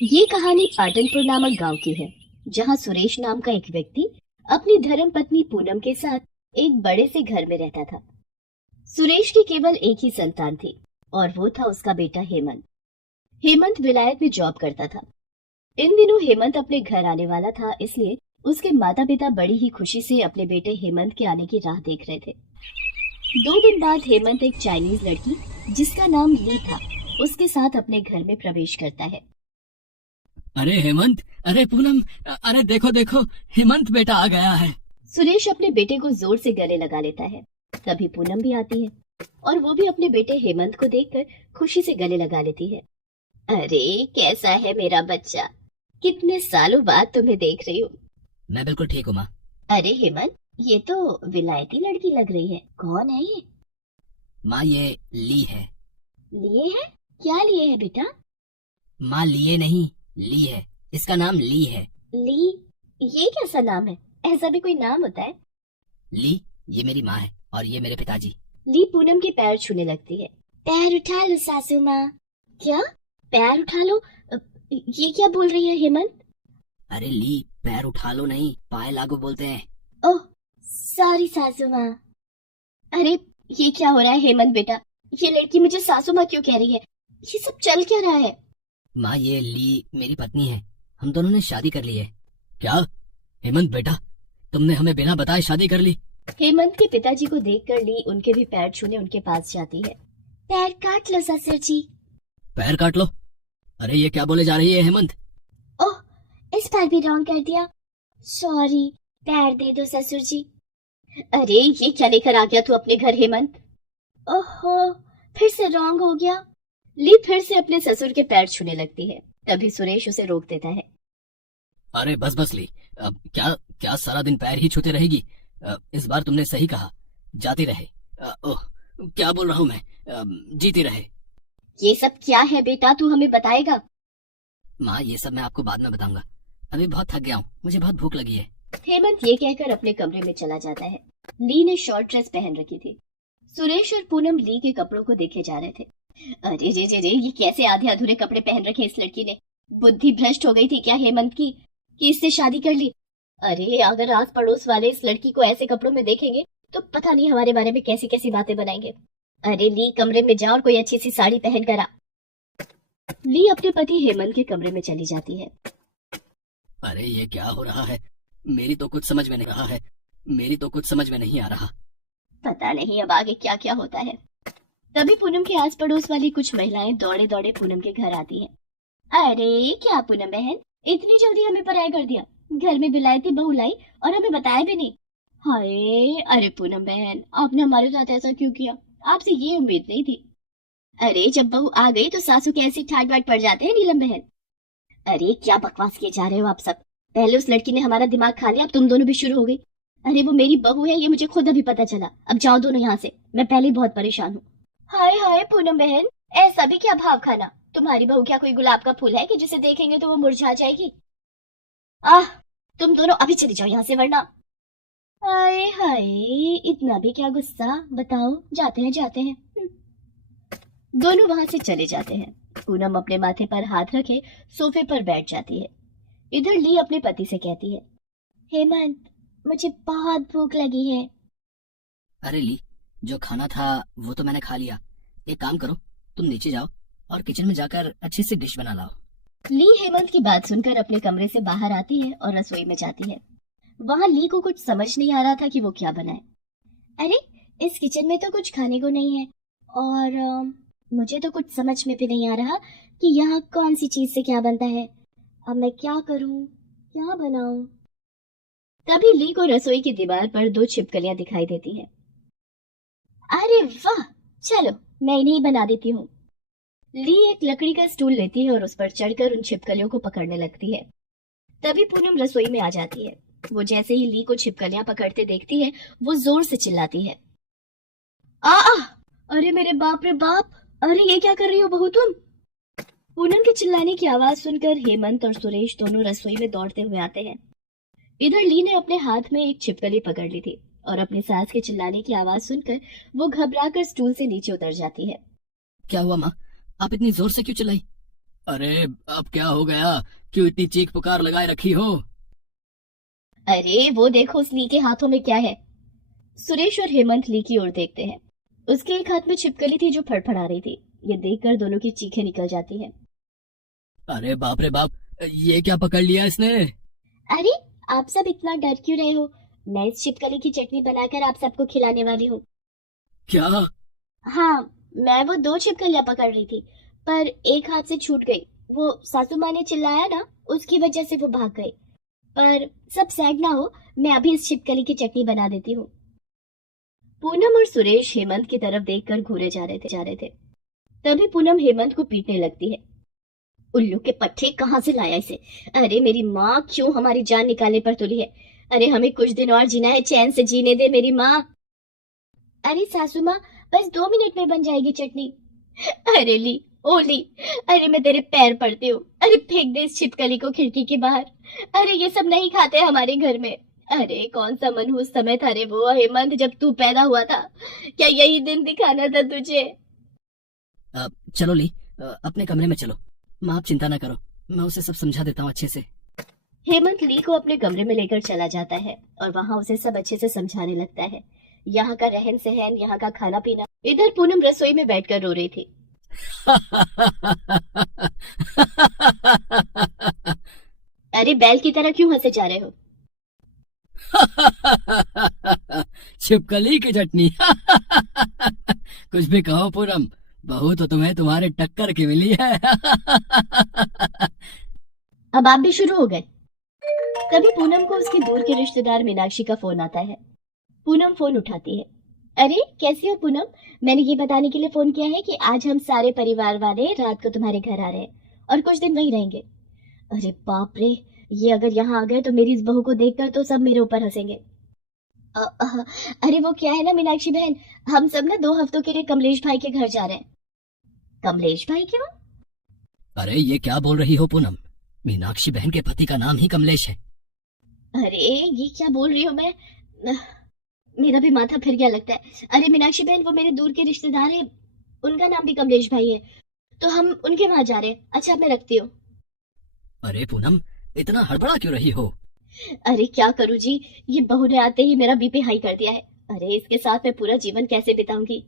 ये कहानी पाटनपुर नामक गांव की है, जहां सुरेश नाम का एक व्यक्ति अपनी धर्म पत्नी पूनम के साथ एक बड़े से घर में रहता था। सुरेश की केवल एक ही संतान थी और वो था उसका बेटा हेमंत। हेमंत विलायत में जॉब करता था। इन दिनों हेमंत अपने घर आने वाला था, इसलिए उसके माता पिता बड़ी ही खुशी से अपने बेटे हेमंत के आने की राह देख रहे थे। 2 दिन बाद हेमंत एक चाइनीज लड़की जिसका नाम ली था, उसके साथ अपने घर में प्रवेश करता है। अरे हेमंत, अरे पूनम, अरे देखो देखो, हेमंत बेटा आ गया है। सुरेश अपने बेटे को जोर से गले लगा लेता है। तभी पूनम भी आती है और वो भी अपने बेटे हेमंत को देखकर खुशी से गले लगा लेती है। अरे कैसा है मेरा बच्चा, कितने सालों बाद तुम्हें देख रही हूँ। मैं बिल्कुल ठीक हूँ माँ। अरे हेमंत, ये तो विलायती लड़की लग रही है, कौन है ये? माँ ये ली है। लिए है? क्या लिए है बेटा? माँ लिए नहीं, ली है। इसका नाम ली है। ली? ये कैसा नाम है? ऐसा भी कोई नाम होता है? ली, ये मेरी माँ है और ये मेरे पिताजी। ली पूनम के पैर छूने लगती है। पैर उठा लो सासू माँ। क्या? पैर उठा लो? ये क्या बोल रही है हेमंत? अरे ली, पैर उठा लो नहीं, पाए लागू बोलते हैं। ओह सॉरी सासू माँ। अरे ये क्या हो रहा है हेमंत बेटा? ये लड़की मुझे सासू माँ क्यों कह रही है? ये सब चल क्या रहा है? माँ ये ली मेरी पत्नी है, हम दोनों ने शादी कर ली है। क्या हेमंत बेटा, तुमने हमें बिना बताए शादी कर ली? हेमंत के पिताजी को देखकर ली उनके भी पैर छूने उनके पास जाती है। पैर काट लो ससुर जी। पैर काट लो? अरे ये क्या बोले जा रही है हेमंत? ओह, इस बार भी रॉन्ग कर दिया। सॉरी, पैर दे दो ससुर जी। अरे ये क्या लेकर आ गया तू अपने घर हेमंत? ओहो, फिर से रॉन्ग हो गया। ली फिर से अपने ससुर के पैर छूने लगती है। तभी सुरेश उसे रोक देता है। अरे बस बस ली, अब क्या क्या सारा दिन पैर ही छूते रहेगी? इस बार तुमने सही कहा, जाती रहे। ओह, क्या बोल रहा हूँ मैं? जीती रहे। ये सब क्या है बेटा, तू हमें बताएगा? माँ ये सब मैं आपको बाद में बताऊंगा, अभी बहुत थक गया हूँ, मुझे बहुत भूख लगी है। हेमंत ये कहकर अपने कमरे में चला जाता है। ली ने शॉर्ट ड्रेस पहन रखी थी। सुरेश और पूनम ली के कपड़ों को देखे जा रहे थे। अरे रे रे रे, ये कैसे आधे अधूरे कपड़े पहन रखे इस लड़की ने? बुद्धि भ्रष्ट हो गई थी क्या हेमंत की कि इससे शादी कर ली? अरे अगर आस पड़ोस वाले इस लड़की को ऐसे कपड़ों में देखेंगे तो पता नहीं हमारे बारे में कैसी कैसी बातें बनाएंगे। अरे ली, कमरे में जा और कोई अच्छी सी साड़ी पहन कर आ। ली अपने पति हेमंत के कमरे में चली जाती है। अरे ये क्या हो रहा है? मेरी तो कुछ समझ में नहीं रहा है, मेरी तो कुछ समझ में नहीं आ रहा। पता नहीं अब आगे क्या क्या होता है। तभी पूनम के आस पड़ोस वाली कुछ महिलाएं दौड़े दौड़े पूनम के घर आती हैं। अरे क्या पूनम बहन, इतनी जल्दी हमें पराया कर दिया? घर में विलायती बहू लाई और हमें बताया भी नहीं। हाय, अरे पूनम बहन, आपने हमारे साथ ऐसा क्यों किया? आपसे ये उम्मीद नहीं थी। अरे जब बहू आ गई तो सासू के ऐसी ठाट बाट पड़ जाते हैं नीलम बहन। अरे क्या बकवास किए जा रहे हो आप सब? पहले उस लड़की ने हमारा दिमाग खा लिया, अब तुम दोनों भी शुरू हो गई। अरे वो मेरी बहू है, ये मुझे खुद अभी पता चला। अब जाओ दोनों यहाँ से, मैं पहले ही बहुत परेशान हूँ। हाय हाय पूनम बहन, ऐसा भी क्या भाव खाना? तुम्हारी बहू क्या कोई गुलाब का फूल है कि जिसे देखेंगे तो वो मुरझा जाएगी? आह, तुम दोनों अभी चली जाओ यहाँ से वरना। हाय हाय, इतना भी क्या गुस्सा? बताओ, जाते हैं जाते हैं। दोनों वहां से चले जाते हैं। पूनम अपने माथे पर हाथ रखे सोफे पर बैठ जाती है। इधर ली अपने पति से कहती है, हेमंत, मुझे बहुत भूख लगी है। अरे ली, जो खाना था वो तो मैंने खा लिया। एक काम करो, तुम नीचे जाओ और किचन में जाकर अच्छी सी डिश बना लाओ। ली हेमंत की बात सुनकर अपने कमरे से बाहर आती है और रसोई में जाती है। वहां ली को कुछ समझ नहीं आ रहा था कि वो क्या बनाए। अरे इस किचन में तो कुछ खाने को नहीं है और मुझे तो कुछ समझ में भी नहीं आ रहा कि यहाँ कौन सी चीज से क्या बनता है। अब मैं क्या करूं, क्या बनाऊं? तभी ली को रसोई की दीवार पर 2 छिपकलियां दिखाई देती हैं। अरे वाह, चलो मैं इन्हें बना देती हूँ। ली एक लकड़ी का स्टूल लेती है और उस पर चढ़कर उन छिपकलियों को पकड़ने लगती है। तभी पूनम रसोई में आ जाती है। वो जैसे ही ली को छिपकलियां पकड़ते देखती है, वो जोर से चिल्लाती है, आ अरे मेरे बाप रे बाप, अरे ये क्या कर रही हो बहू तुम? पूनम के चिल्लाने की आवाज सुनकर हेमंत और सुरेश दोनों रसोई में दौड़ते हुए आते हैं। इधर ली ने अपने हाथ में एक छिपकली पकड़ ली थी और अपनी सास के चिल्लाने की आवाज सुनकर वो घबराकर स्टूल से नीचे उतर जाती है। क्या हुआ माँ, आप इतनी जोर से क्यों चिल्लाई? अरे अब क्या हो गया? क्यों इतनी चीख पुकार लगाए रखी हो? अरे वो देखो उस ली के हाथों में क्या है। सुरेश और हेमंत ली की ओर देखते हैं। उसके एक हाथ में छिपकली थी जो फड़फड़ा रही थी। ये देखकर दोनों की चीखें निकल जाती हैं। अरे बाप रे बाप, ये क्या पकड़ लिया इसने? अरे आप सब इतना डर क्यों रहे हो? मैं इस छिपकली की चटनी बनाकर आप सबको खिलाने वाली हूँ। क्या? हाँ, मैं वो दो छिपकलियां पकड़ रही थी, पर एक हाथ से छूट गई। वो सासू माँ ने चिल्लाया ना, उसकी वजह से वो भाग गई। पर सब सैड ना हो, मैं अभी इस छिपकली की चटनी बना देती हूँ। पूनम और सुरेश हेमंत की तरफ देखकर घूरे जा रहे थे। तभी पूनम हेमंत को पीटने लगती है। उल्लू के पट्टे, कहाँ से लाया इसे? अरे मेरी माँ क्यों हमारी जान निकालने पर तुली है? अरे हमें कुछ दिन और जीना है, चैन से जीने दे मेरी माँ। अरे सासू माँ, बस 2 मिनट में बन जाएगी चटनी। अरे ली, ओ ली, अरे मैं तेरे पैर पड़ती हूँ। अरे फेंक दे इस छिपकली को खिड़की के बाहर। अरे ये सब नहीं खाते हमारे घर में। अरे कौन सा मनहूस समय था रे वो हेमंत, जब तू पैदा हुआ था। क्या यही दिन दिखाना था तुझे? चलो ली, अपने कमरे में चलो। माँ आप चिंता ना करो, मैं उसे सब समझा देता हूँ अच्छे से। हेमंत ली को अपने कमरे में लेकर चला जाता है और वहां उसे सब अच्छे से समझाने लगता है। यहाँ का रहन सहन, यहाँ का खाना पीना। इधर पूनम रसोई में बैठकर रो रही थी। अरे बैल की तरह क्यों हंसे जा रहे हो? छिपकली की चटनी। कुछ भी कहो पूनम, बहू तो तुम्हें तुम्हारे टक्कर की मिली है। अब आप भी शुरू हो गए। तभी पूनम को उसकी दूर के रिश्तेदार मीनाक्षी का फोन आता है। पूनम फोन उठाती है। अरे कैसी हो पूनम? मैंने ये बताने के लिए फोन किया है कि आज हम सारे परिवार वाले रात को तुम्हारे घर आ रहे हैं और कुछ दिन वहीं रहेंगे। अरे बाप रे, ये अगर यहाँ आ गए तो मेरी इस बहू को देखकर तो सब मेरे ऊपर हंसेंगे। अरे वो क्या है ना मीनाक्षी बहन, हम सब ना 2 हफ्तों के लिए कमलेश भाई के घर जा रहे हैं। कमलेश भाई क्यों? अरे ये क्या बोल रही हो पूनम? मीनाक्षी बहन के पति का नाम ही कमलेश है। अरे ये क्या बोल रही हूँ मैं? मेरा भी माथा फिर गया लगता है। अरे मीनाक्षी बहन, वो मेरे दूर के रिश्तेदार हैं, उनका नाम भी कमलेश भाई है, तो हम उनके वहां जा रहे हैं। अच्छा मैं रखती हूँ। अरे पूनम, इतना हड़बड़ा क्यों रही हो? अरे क्या करूँ जी, ये बहू ने आते ही मेरा बीपी हाई कर दिया है। अरे इसके साथ मैं पूरा जीवन कैसे बिताऊंगी?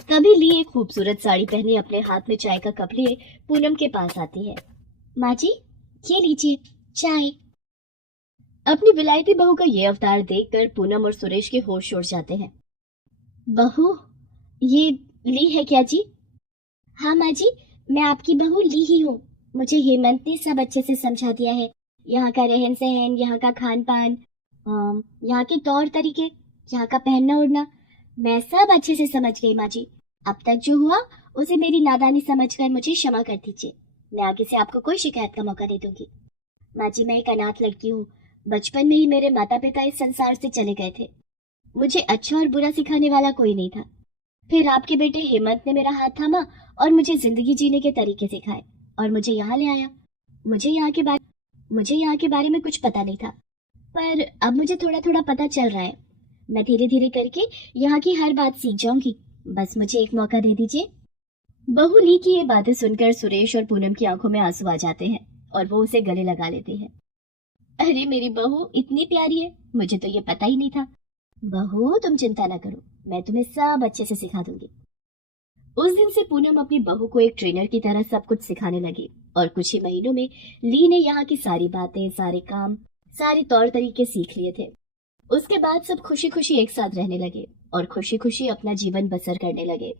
तभी ली एक खूबसूरत साड़ी पहने अपने हाथ में चाय का कप लिए पूनम के पास आती है। माँ जी, ये लीजिए चाय। अपनी विलायती बहू का ये अवतार देखकर पूनम और सुरेश के होश उड़ जाते हैं। बहू, ये ली है क्या जी? हाँ माँ जी, मैं आपकी बहू ली ही हूँ। मुझे हेमंत ने सब अच्छे से समझा दिया है। यहाँ का रहन सहन, यहाँ का खान पान, यहाँ के तौर तरीके, यहाँ का पहनना ओढ़ना, मैं सब अच्छे से समझ गई माँ जी। अब तक जो हुआ उसे मेरी नादानी समझकर मुझे क्षमा कर दीजिए। मैं आगे से आपको कोई शिकायत का मौका नहीं दूंगी। माँ जी, मैं एक अनाथ लड़की हूँ। बचपन में ही मेरे माता पिता इस संसार से चले गए थे। मुझे अच्छा और बुरा सिखाने वाला कोई नहीं था। फिर आपके बेटे हेमंत ने मेरा हाथ थामा और मुझे जिंदगी जीने के तरीके सिखाए और मुझे यहाँ ले आया। मुझे यहाँ के बारे में कुछ पता नहीं था, पर अब मुझे थोड़ा थोड़ा पता चल रहा है। मैं धीरे धीरे करके यहाँ की हर बात सीख जाऊंगी। बस मुझे एक मौका दे दीजिए। बहू ली की ये बातें सुनकर सुरेश और पूनम की आंखों में आंसू आ जाते हैं और वो उसे गले लगा लेते हैं। अरे मेरी बहू इतनी प्यारी है, मुझे तो ये पता ही नहीं था। बहू तुम चिंता ना करो, मैं तुम्हें सब अच्छे से सिखा दूंगी। उस दिन से पूनम अपनी बहू को एक ट्रेनर की तरह सब कुछ सिखाने लगी और कुछ ही महीनों में ली ने यहाँ की सारी बातें, सारे काम, सारे तौर तरीके सीख लिए थे। उसके बाद सब खुशी खुशी एक साथ रहने लगे और खुशी खुशी अपना जीवन बसर करने लगे।